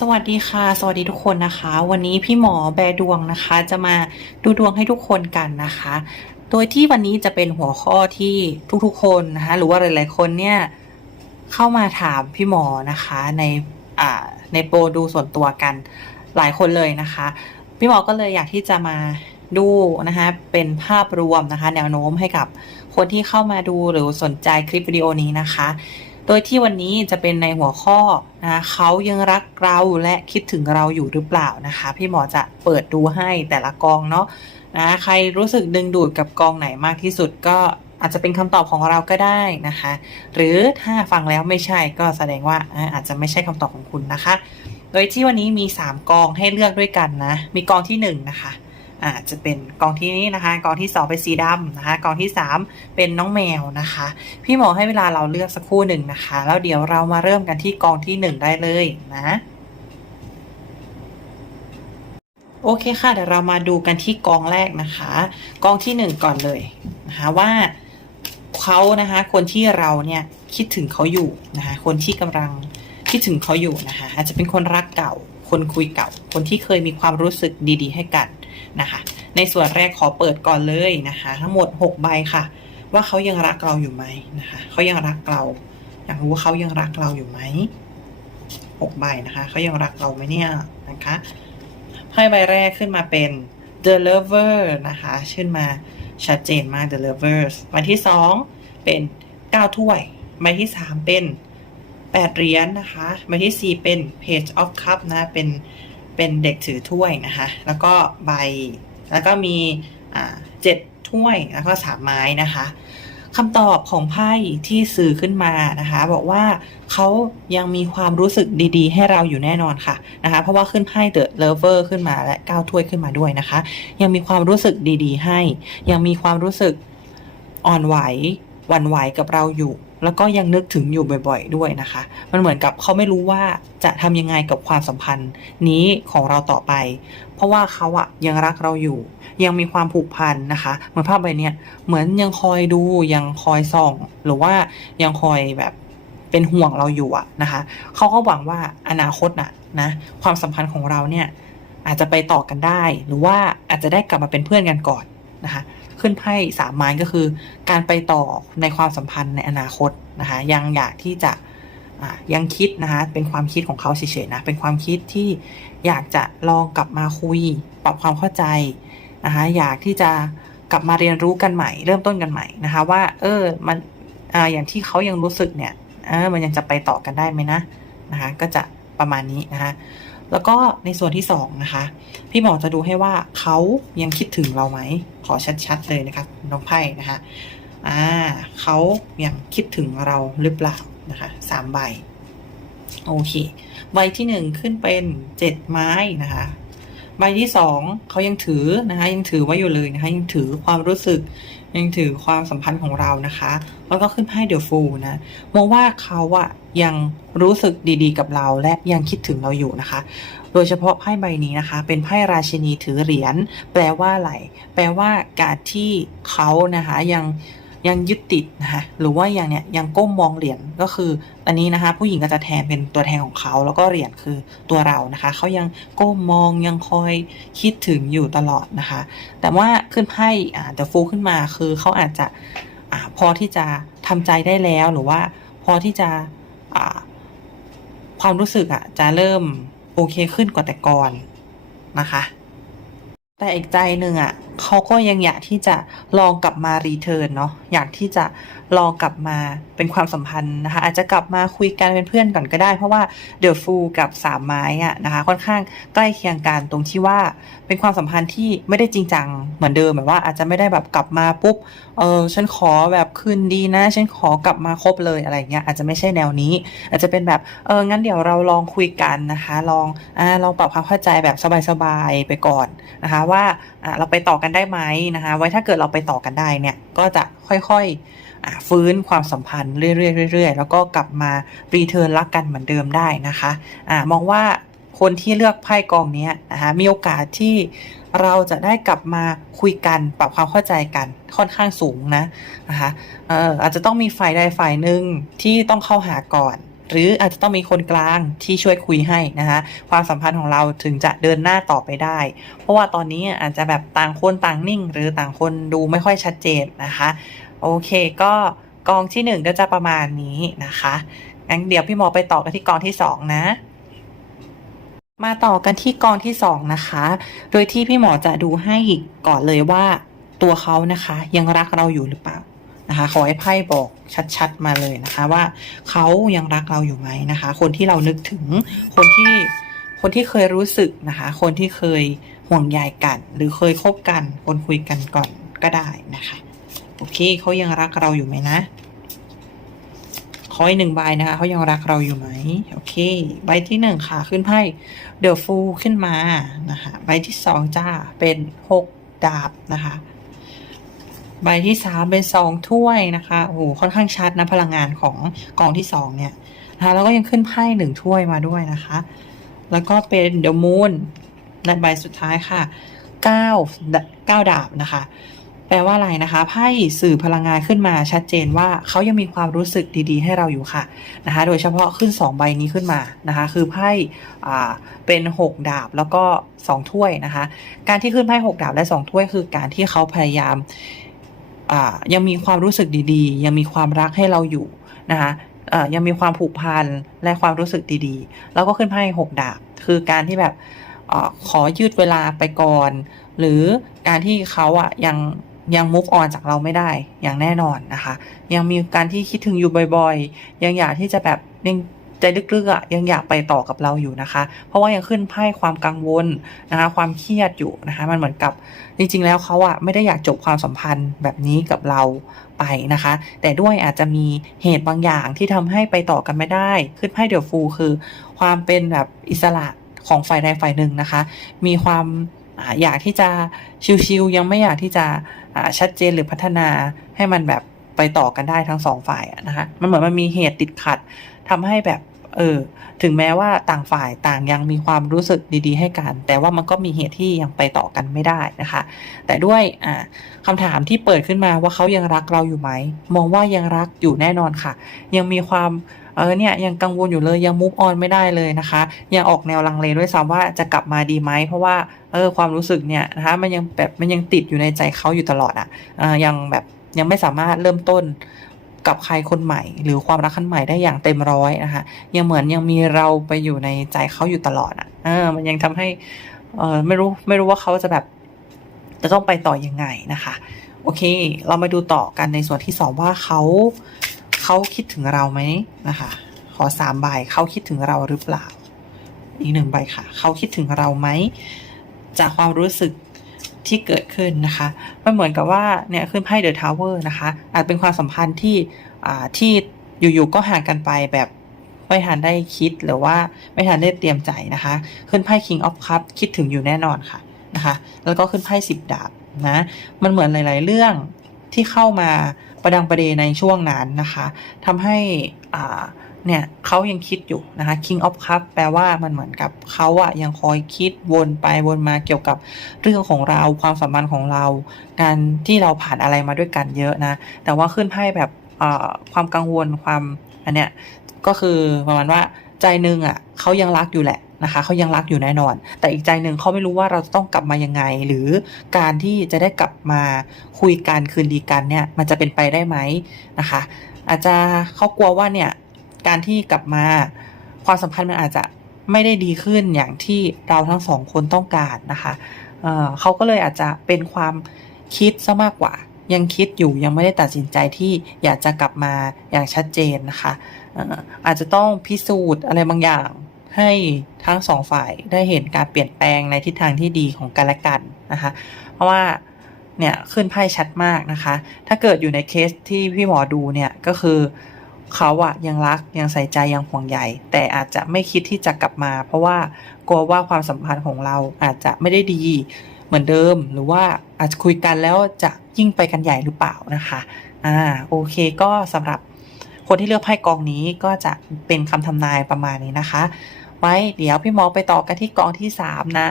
สวัสดีค่ะ สวัสดีทุกคนนะคะ วันนี้พี่หมอแบดวงนะคะ จะมาดูดวงให้ทุกคนกันนะคะ โดยที่วันนี้จะเป็นหัวข้อที่ทุกๆคนนะคะ หรือว่าหลายๆคนเนี่ยเข้ามาถามพี่หมอนะคะในอ่าในโปรดูส่วนตัวกันหลายคนเลยนะคะ พี่หมอก็เลยอยากที่จะมาดูนะคะเป็นภาพรวมนะคะ แนวโน้มให้กับคนที่เข้ามาดูหรือสนใจคลิปวิดีโอนี้นะคะ โดยที่วันนี้จะเป็นในหัวข้อนะเขายังรักเราและคิดถึงเราอยู่หรือเปล่านะคะ พี่หมอจะเปิดดูให้แต่ละกองเนาะนะใครรู้สึกดึงดูดกับกองไหนมากที่สุดก็อาจจะเป็นคำตอบของเราก็ได้นะคะ หรือถ้าฟังแล้วไม่ใช่ก็แสดงว่าอาจจะไม่ใช่คำตอบของคุณนะคะ โดยที่วันนี้มี 3 กองให้เลือกด้วยกันนะ มีกองที่1นะคะ อาจะเป็นกองที่นี้นะคะ กองที่ 2 เป็นสีดำนะคะ กองที่ 3 เป็นน้องแมวนะคะ พี่หมอให้เวลาเราเลือกสักครู่หนึ่งนะคะ แล้วเดี๋ยวเรามาเริ่มกันที่กองที่ 1 ได้เลยนะโอเคค่ะเดี๋ยวเรามาดูกันที่กองแรกนะคะ กองที่หนึ่งก่อนเลยนะคะว่าเขานะคะคนที่เราเนี่ยคิดถึงเขาอยู่นะคะคนที่กำลังคิดถึงเขาอยู่นะคะอาจจะเป็นคนรักเก่า คนคุยเก่า คนที่เคยมีความรู้สึกดี ๆ ให้กัน นะคะ ในส่วนแรกขอเปิดก่อนเลยนะคะ ทั้งหมด 6 ใบค่ะ ว่าเขายังรักเราอยู่ไหมนะคะเขายังรักเราอยากรู้ว่าเขายังรักเราอยู่ไหมหกใบนะคะเขายังรักเราไหมเนี่ยนะคะไพ่ใบแรกขึ้นมาเป็น The Lover นะคะขึ้นมาชัดเจนมาก The Lovers ใบที่สองเป็น9ถ้วยใบที่สามเป็น8เหรียญนะคะใบที่สี่เป็น Page of Cup นะเป็น เป็นเด็กถือถ้วยนะคะ แล้วก็ใบ แล้วก็มีเจ็ดถ้วย แล้วก็สามไม้นะคะคำตอบของไพ่ที่สื่อขึ้นมานะคะ บอกว่าเขายังมีความรู้สึกดีๆ ให้เราอยู่แน่นอนค่ะนะคะ เพราะว่าขึ้นไพ่ The Lover ขึ้นมาและก้าวถ้วยขึ้นมาด้วยนะคะ ยังมีความรู้สึกดีๆ ให้ ยังมีความรู้สึกอ่อนไหวหวั่นไหวกับเราอยู่ แล้วก็ยังนึกถึงอยู่บ่อย ๆ ด้วยนะคะ มันเหมือนกับเขาไม่รู้ว่าจะทำยังไงกับความสัมพันธ์นี้ของเราต่อไป เพราะว่าเขาอะยังรักเราอยู่ ยังมีความผูกพันนะคะ เหมือนภาพใบเนี้ยเหมือนยังคอยดูยังคอยส่อง หรือว่ายังคอยแบบเป็นห่วงเราอยู่อะนะคะเขาก็หวังว่าอนาคตน่ะนะความสัมพันธ์ของเราเนี่ยอาจจะไปต่อกันได้ หรือว่าอาจจะได้กลับมาเป็นเพื่อนกันก่อนนะคะ ขึ้นไพ่สามไม้ก็คือ การไปต่อในความสัมพันธ์ในอนาคตนะคะยังอยากที่จะยังคิดนะคะเป็นความคิดของเขาเฉยๆนะเป็นความคิดที่อยากจะลองกลับมาคุย ปรับความเข้าใจนะคะอยากที่จะกลับมาเรียนรู้กันใหม่ เริ่มต้นกันใหม่นะคะว่า เออมันออย่างที่เขายังรู้สึกเนี่ยเออมันยังจะไปต่อกันได้ไหมนะนะคะก็จะประมาณนี้นะคะ แล้วก็ในส่วนที่สองนะคะ พี่หมอจะดูให้ว่าเขายังคิดถึงเราไหม ขอชัดๆเลยนะคะน้องไพ่นะคะอ่าเขายังคิดถึงเราหรือเปล่านะคะสามใบโอเค ใบที่หนึ่งขึ้นเป็นเจ็ดไม้นะคะ ใบที่สองเขายังถือนะคะ ยังถือไว้อยู่เลยนะคะ ยังถือความรู้สึก ยังถือความสัมพันธ์ของเรานะคะ แล้วก็ขึ้นให้เดอะฟูนะมองว่าเขาอะยังรู้สึกดีๆ กับเราและยังคิดถึงเราอยู่นะคะ โดยเฉพาะไพ่ใบนี้นะคะ เป็นไพ่ราชินีถือเหรียญแปลว่าอะไรแปลว่าการที่เขานะคะยัง ยังยึดติดนะคะหรือว่ายังเนี่ยยังก้มมองเหรียญก็คืออันนี้นะคะ ผู้หญิงก็จะแทนเป็นตัวแทนของเขา แล้วก็เหรียญคือตัวเรานะคะเขายังก้มมองยังคอยคิดถึงอยู่ตลอดนะคะ แต่ว่าขึ้นไพ่อ่าเดอะฟูขึ้นมาคือเขาอาจจะอ่าพอที่จะทำใจได้แล้วหรือว่าพอที่จะอ่าความรู้สึกอะจะเริ่มโอเคขึ้นกว่าแต่ก่อนนะคะ แต่อีกใจหนึ่งอะ เขาก็ยังอยากที่จะลองกลับมารีเทิร์นเนาะอยากที่จะลองกลับมาเป็นความสัมพันธ์นะคะอาจจะกลับมาคุยกันเป็นเพื่อนก่อนก็ได้ เพราะว่าเดอะฟูกับสามไม้อะนะคะค่อนข้างใกล้เคียงกันตรงที่ว่าเป็นความสัมพันธ์ที่ไม่ได้จริงจังเหมือนเดิมแบบว่าอาจจะไม่ได้แบบกลับมาปุ๊บเออฉันขอแบบคืนดีนะฉันขอกลับมาคบเลยอะไรเงี้ยอาจจะไม่ใช่แนวนี้ อาจจะเป็นแบบเอองั้นเดี๋ยวเราลองคุยกันนะคะ ลองอ่าลองปรับความเข้าใจแบบสบายๆไปก่อนนะคะ ว่าอ่าเราไปต่อกันได้ไหมนะคะ ไว้ถ้าเกิดเราไปต่อกันได้เนี่ยก็จะค่อยๆฟื้นความสัมพันธ์เรื่อยๆๆแล้วก็กลับมารีเทิร์นรักกันเหมือนเดิมได้นะคะอ่ามองว่าคนที่เลือกไพ่กองนี้นะคะมีโอกาสที่เราจะได้กลับมาคุยกันปรับความเข้าใจกันค่อนข้างสูงนะนะคะอออาจจะต้องมีฝ่ายใดฝ่ายหนึ่งที่ต้องเข้าหาก่อน หรืออาจจะต้องมีคนกลางที่ช่วยคุยให้นะคะความสัมพันธ์ของเราถึงจะเดินหน้าต่อไปได้ เพราะว่าตอนนี้อาจจะแบบต่างคนต่างนิ่ง หรือต่างคนดูไม่ค่อยชัดเจนนะคะโอเคก็กองที่หนึ่งก็จะประมาณนี้นะคะงั้นเดี๋ยวพี่หมอไปต่อกันที่กองที่สองนะมาต่อกันที่กองที่สองนะคะ โดยที่พี่หมอจะดูให้ก่อนเลยว่าตัวเขานะคะ ยังรักเราอยู่หรือเปล่า นะคะขอให้ไพ่บอกชัดๆมาเลยนะคะ ว่าเขายังรักเราอยู่ไหมนะคะ คนที่เรานึกถึงคนที่คนที่เคยรู้สึกนะคะ คนที่เคยห่วงใยกัน หรือเคยคบกันคนคุยกันก่อนก็ได้นะคะโอเคเขายังรักเราอยู่ไหมนะขออีกหนึ่งใบนะคะเขายังรักเราอยู่ไหมโอเค ใบที่หนึ่งค่ะ ขึ้นไพ่เดอะฟูขึ้นมานะคะ ใบที่สองจ้าเป็นหกดาบนะคะ ใบที่สามเป็นสองถ้วยนะคะโอ้โหค่อนข้างชัดนะพลังงานของกองที่สองเนี่ยนะคะแล้วก็ยังขึ้นไพ่หนึ่งถ้วยมาด้วยนะคะ แล้วก็เป็นเดอะมูนในใบสุดท้ายค่ะเก้าเก้าดาบนะคะ แปลว่าอะไรนะคะไพ่สื่อพลังงานขึ้นมาชัดเจนว่าเขายังมีความรู้สึกดีๆ ให้เราอยู่ค่ะนะคะ โดยเฉพาะขึ้น 2 ใบนี้ขึ้นมานะคะ คือไพ่เป็น 6 ดาบแล้วก็ 2 ถ้วยนะคะ การที่ขึ้นไพ่6ดาบและ 2 ถ้วยคือการที่เขาพยายาม ยังมีความรู้สึกดีๆ ยังมีความรักให้เราอยู่นะคะเอ่อยังมีความผูกพันและความรู้สึกดีๆ แล้วก็ขึ้นไพ่หกดาบ คือการที่แบบอขอยืดเวลาไปก่อน หรือการที่เขาอะยังยัง move on จากเราไม่ได้อย่างแน่นอนนะคะ ยังมีการที่คิดถึงอยู่บ่อยๆ ยังอยากที่จะแบบยัง ใจลึกๆอะยังอยากไปต่อกับเราอยู่นะคะ เพราะว่ายังขึ้นไพ่ความกังวลนะคะความเครียดอยู่นะคะ มันเหมือนกับจริง ๆ แล้วเขาอะไม่ได้อยากจบความสัมพันธ์แบบนี้กับเราไปนะคะ แต่ด้วยอาจจะมีเหตุบางอย่างที่ทำให้ไปต่อกันไม่ได้ ขึ้นไพ่เดอะฟูคือ ความเป็นแบบอิสระของฝ่ายใดฝ่ายหนึ่งนะคะ มีความอยากที่จะชิวๆยังไม่อยากที่จะชัดเจนหรือพัฒนาให้มันแบบ ไปต่อกันได้ทั้งสองฝ่ายนะคะมันเหมือนมันมีเหตุติดขัดทำให้แบบเออถึงแม้ว่าต่างฝ่ายต่างยังมีความรู้สึกดีๆ ให้กัน แต่ว่ามันก็มีเหตุที่ยังไปต่อกันไม่ได้นะคะ แต่ด้วยอ่าคำถามที่เปิดขึ้นมาว่าเขายังรักเราอยู่ไหม มองว่ายังรักอยู่แน่นอนค่ะ ยังมีความเออเนี่ยยังกังวลอยู่เลยยังมุกออนไม่ได้เลยนะคะ ยังออกแนวลังเลด้วยซ้ำว่าจะกลับมาดีไหม เพราะว่าเออความรู้สึกเนี่ยนะคะมันยังแบบมันยังติดอยู่ในใจเขาอยู่ตลอดอะยังแบบ ยังไม่สามารถเริ่มต้นกับใครคนใหม่ หรือความรักครั้งใหม่ได้อย่างเต็มร้อยนะคะยังเหมือนยังมีเราไปอยู่ในใจเขาอยู่ตลอดอะเออมันยังทำให้เออไม่รู้ไม่รู้ว่าเขาจะแบบ จะต้องไปต่อยังไงนะคะ โอเค เรามาดูต่อกันในส่วนที่สองว่าเขาเขาคิดถึงเราไหมนะคะ ขอสามใบเขาคิดถึงเราหรือเปล่า อีกหนึ่งใบค่ะ เขาคิดถึงเราไหมจากความรู้สึก ที่เกิดขึ้นนะคะมันเหมือนกับว่าเนี่ยขึ้นไพ่เดอะทาวเวอร์นะคะ อาจเป็นความสัมพันธ์ที่อ่าที่อยู่ๆก็ห่างกันไปแบบไม่ทันได้คิดหรือว่าไม่ทันได้เตรียมใจนะคะ ขึ้นไพ่ King of Cup คิดถึงอยู่แน่นอนค่ะนะคะ แล้วก็ขึ้นไพ่สิบดาบนะมันเหมือนหลาย ๆ เรื่องที่เข้ามาประดังประเดในช่วงนั้นนะคะทำให้อ่า เนี่ยเขายังคิดอยู่นะคะ King of Cup แปลว่ามันเหมือนกับเขาอะยังคอยคิดวนไปวนมาเกี่ยวกับเรื่องของเราความสัมพันธ์ของเรา การที่เราผ่านอะไรมาด้วยกันเยอะนะ แต่ว่าขึ้นไพ่แบบความกังวลความอันเนี้ยก็คือประมาณว่าใจหนึ่งอะเขายังรักอยู่แหละนะคะเขายังรักอยู่แน่นอน แต่อีกใจหนึ่งเขาไม่รู้ว่าเราจะต้องกลับมายังไง หรือการที่จะได้กลับมาคุยกันคืนดีกันเนี่ย มันจะเป็นไปได้ไหมนะคะ อาจจะเขากลัวว่าเนี่ย การที่กลับมาความสัมพันธ์มันอาจจะไม่ได้ดีขึ้นอย่างที่เราทั้งสองคนต้องการนะคะเเขาก็เลยอาจจะเป็นความคิดซะมากกว่า ยังคิดอยู่ยังไม่ได้ตัดสินใจที่อยากจะกลับมาอย่างชัดเจนนะคะอออาจจะต้องพิสูจน์อะไรบางอย่างให้ทั้งสองฝ่ายได้เห็นการเปลี่ยนแปลงในทิศทางที่ดีของกันและกันนะคะ เพราะว่าเนี่ยขึ้นไพ่ชัดมากนะคะ ถ้าเกิดอยู่ในเคสที่พี่หมอดูเนี่ยก็คือ เขาอะยังรักยังใส่ใจยังห่วงใยแต่อาจจะไม่คิดที่จะกลับมา เพราะว่ากลัวว่าความสัมพันธ์ของเราอาจจะไม่ได้ดีเหมือนเดิม หรือว่าอาจจะคุยกันแล้วจะยิ่งไปกันใหญ่หรือเปล่านะคะอ่าโอเคก็สำหรับคนที่เลือกไพ่กองนี้ก็จะเป็นคำทำนายประมาณนี้นะคะ ไว้เดี๋ยวพี่หมอไปต่อกันที่กองที่สามนะ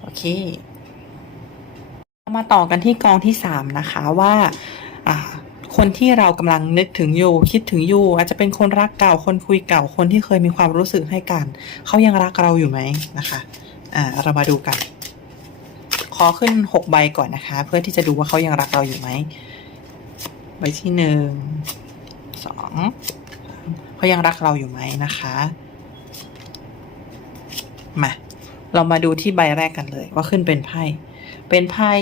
โอเคมาต่อกันที่กองที่สามนะคะว่าอ่า คนที่เรากำลังนึกถึงอยู่คิดถึงอยู่ อาจจะเป็นคนรักเก่าคนคุยเก่าคนที่เคยมีความรู้สึกให้กัน เขายังรักเราอยู่ไหมนะคะอ่าเรามาดูกัน ขอขึ้นหกใบก่อนนะคะ เพื่อที่จะดูว่าเขายังรักเราอยู่ไหมใบที่หนึ่งสองเขายังรักเราอยู่ไหมนะคะมาเรามาดูที่ใบแรกกันเลย ว่าขึ้นเป็นไพ่ เป็นไพ่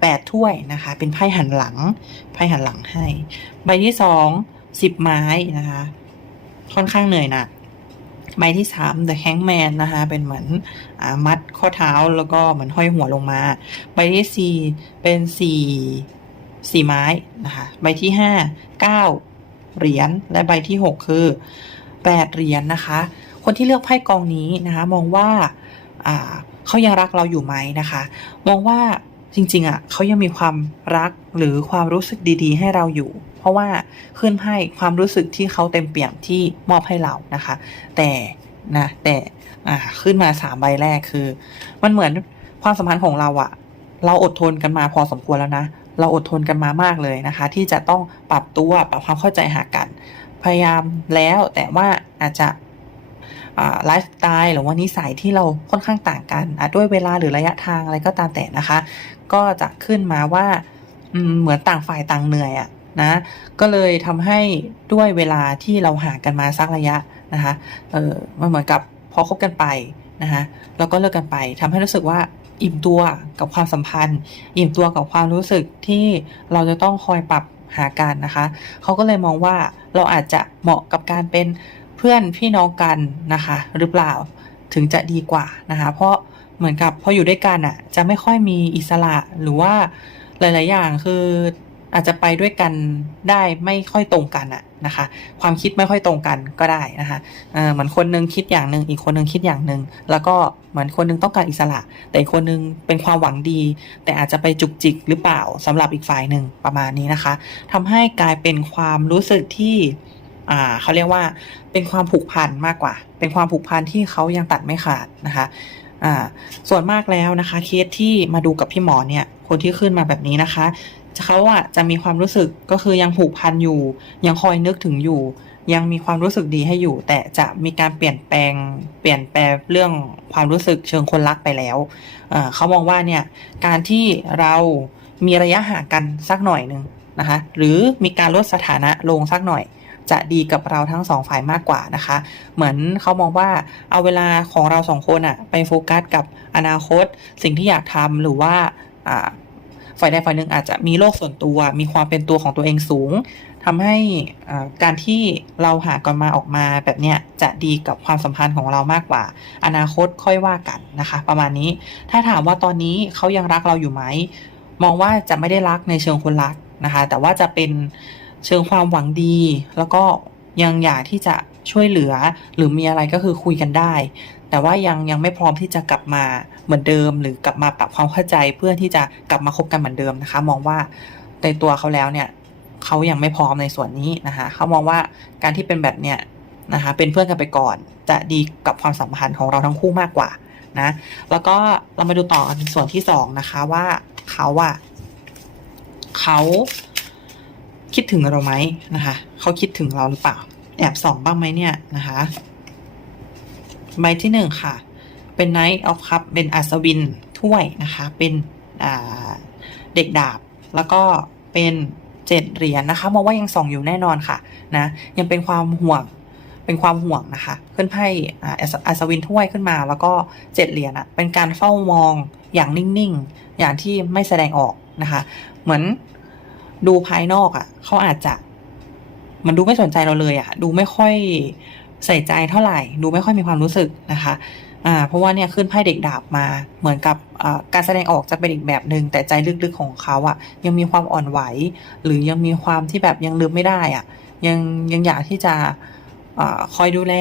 แปดถ้วยนะคะ เป็นไพ่หันหลัง ไพ่หันหลังให้ ใบที่สองสิบไม้นะคะ ค่อนข้างเหนื่อยหนะใบที่สาม The Hangman นะคะ เป็นเหมือนอมัดข้อเท้าแล้วก็เหมือนห้อยหัวลงมา ใบที่สี่เป็นสี่สี่ไม้นะคะ ใบที่ห้าเก้าเหรียญ และใบที่หกคือแปดเหรียญนะคะ คนที่เลือกไพ่กองนี้นะคะ มองว่าอ่า เขายังรักเราอยู่ไหมนะคะ มองว่าจริงๆอะเขายังมีความรักหรือความรู้สึกดีๆ ให้เราอยู่ เพราะว่าขึ้นไพ่ความรู้สึกที่เขาเต็มเปี่ยมที่มอบให้เรานะคะ แต่นะแต่อ่าขึ้นมาสามใบแรกคือ มันเหมือนความสัมพันธ์ของเราอะ เราอดทนกันมาพอสมควรแล้วนะเราอดทนกันมามากเลยนะคะ ที่จะต้องปรับตัวปรับความเข้าใจหากัน พยายามแล้วแต่ว่าอาจจะ ไลฟ์สไตล์หรือว่านิสัยที่เราค่อนข้างต่างกันด้วยเวลาหรือระยะทางอะไรก็ตามแต่นะคะ ก็จะขึ้นมาว่าเหมือนต่างฝ่ายต่างเหนื่อยอะนะก็เลยทำให้ด้วยเวลาที่เราห่างกันมาสักระยะนะคะเออมันเหมือนกับพอคบกันไปนะคะแล้วก็เลิกกันไปทำให้รู้สึกว่าอิ่มตัวกับความสัมพันธ์ อิ่มตัวกับความรู้สึกที่เราจะต้องคอยปรับหากันนะคะเขาก็เลยมองว่าเราอาจจะเหมาะกับการเป็น เพื่อนพี่น้องกันนะคะ หรือเปล่าถึงจะดีกว่านะคะ เพราะเหมือนกับพออยู่ด้วยกันอะ จะไม่ค่อยมีอิสระหรือว่าหลาย ๆ อย่างคืออาจจะไปด้วยกันได้ไม่ค่อยตรงกันอะนะคะ ความคิดไม่ค่อยตรงกันก็ได้นะคะเออเหมือนคนนึงคิดอย่างหนึ่งอีกคนนึงคิดอย่างหนึ่งแล้วก็เหมือนคนนึงต้องการอิสระ แต่อีกคนนึงเป็นความหวังดี แต่อาจจะไปจุกจิกหรือเปล่าสำหรับอีกฝ่ายหนึ่งประมาณนี้นะคะทำให้กลายเป็นความรู้สึกที่ อ่าเขาเรียกว่าเป็นความผูกพันมากกว่า เป็นความผูกพันที่เขายังตัดไม่ขาดนะคะอ่าส่วนมากแล้วนะคะเคสที่มาดูกับพี่หมอเนี่ยคนที่ขึ้นมาแบบนี้นะคะเขาอะจะมีความรู้สึกก็คือยังผูกพันอยู่ ยังคอยนึกถึงอยู่ ยังมีความรู้สึกดีให้อยู่ แต่จะมีการเปลี่ยนแปลง เปลี่ยนแปลงเรื่องความรู้สึกเชิงคนรักไปแล้วเเขามองว่าเนี่ยการที่เรามีระยะห่างกันสักหน่อยหนึ่งนะคะ หรือมีการลดสถานะลงสักหน่อย จะดีกับเราทั้งสองฝ่ายมากกว่านะคะ เหมือนเขามองว่าเอาเวลาของเราสองคนอะไปโฟกัสกับอนาคต สิ่งที่อยากทำหรือว่าฝ่ายใดฝ่ายหนึ่งอาจจะมีโลกส่วนตัว มีความเป็นตัวของตัวเองสูงทำให้การที่เราหากันมาออกมาแบบเนี้ยจะดีกับความสัมพันธ์ของเรามากกว่า อนาคตค่อยว่ากันนะคะ ประมาณนี้ถ้าถามว่าตอนนี้เขายังรักเราอยู่ไหมมองว่าจะไม่ได้รักในเชิงคนรักนะคะ แต่ว่าจะเป็น เชิงความหวังดี แล้วก็ยังอยากที่จะช่วยเหลือ หรือมีอะไรก็คือคุยกันได้ แต่ว่ายังยังไม่พร้อมที่จะกลับมาเหมือนเดิม หรือกลับมาปรับความเข้าใจเพื่อที่จะกลับมาคบกันเหมือนเดิมนะคะ มองว่าในตัวเขาแล้วเนี่ยเขายังไม่พร้อมในส่วนนี้นะคะเขามองว่าการที่เป็นแบบเนี้ยนะคะเป็นเพื่อนกันไปก่อน จะดีกับความสัมพันธ์ของเราทั้งคู่มากกว่านะแล้วก็เรามาดูต่อกันส่วนที่สองนะคะว่าเขาอะเขา คิดถึงเราไหมนะคะเขาคิดถึงเราหรือเปล่า แอบส่องบ้างไหมเนี่ยนะคะใบที่หนึ่งค่ะ เป็น Knight of Cup เป็นอัศวินถ้วยนะคะ เป็นเด็กดาบ แล้วก็เป็นเจ็ดเหรียญนะคะมองว่ายังส่องอยู่แน่นอนค่ะนะยังเป็นความห่วงเป็นความห่วงนะคะ ขึ้นไพ่อัศวินถ้วยขึ้นมา แล้วก็เจ็ดเหรียญอะเป็นการเฝ้ามองอย่างนิ่งๆ อย่างที่ไม่แสดงออกนะคะ เหมือน ดูภายนอกอะเขาอาจจะ มันดูไม่สนใจเราเลยอะดูไม่ค่อยใส่ใจเท่าไหร่ ดูไม่ค่อยมีความรู้สึกนะคะอ่าเพราะว่าเนี่ยขึ้นไพ่เด็กดาบมาเหมือนกับการแสดงออกจะเป็นอีกแบบหนึ่งแต่ใจลึกๆของเขาอะยังมีความอ่อนไหว หรือยังมีความที่แบบยังลืมไม่ได้อะยังยังอยากที่จะอคอยดูแล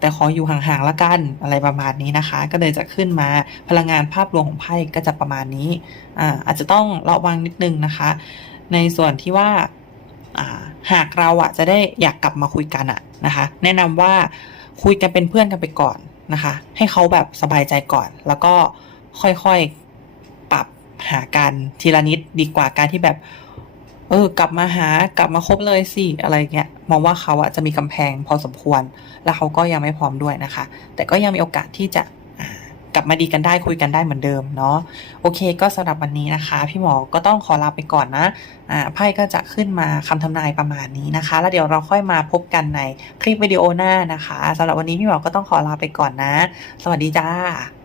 แต่ขออยู่ห่างๆละกันอะไรประมาณนี้นะคะ ก็เลยจะขึ้นมาพลังงานภาพรวมของไพ่ก็จะประมาณนี้อ่าอาจจะต้องระวังนิดนึงนะคะ ในส่วนที่ว่าหากเราอะจะได้อยากกลับมาคุยกันอะนะคะ แนะนำว่าคุยกันเป็นเพื่อนกันไปก่อนนะคะ ให้เขาแบบสบายใจก่อน แล้วก็ค่อยๆปรับหากันทีละนิดดีกว่าการที่แบบ เออกลับมาหากลับมาคบเลยสิอะไรเงี้ยมองว่าเขาอะจะมีกำแพงพอสมควร แล้วเขาก็ยังไม่พร้อมด้วยนะคะ แต่ก็ยังมีโอกาสที่จะ กลับมาดีกันได้คุยกันได้เหมือนเดิมเนาะโอเค ก็สำหรับวันนี้นะคะ พี่หมอก็ต้องขอลาไปก่อนนะอ่าไพ่ก็จะขึ้นมาคำทำนายประมาณนี้นะคะ แล้วเดี๋ยวเราค่อยมาพบกันในคลิปวิดีโอหน้านะคะสำหรับวันนี้พี่หมอก็ต้องขอลาไปก่อนนะ สวัสดีจ้า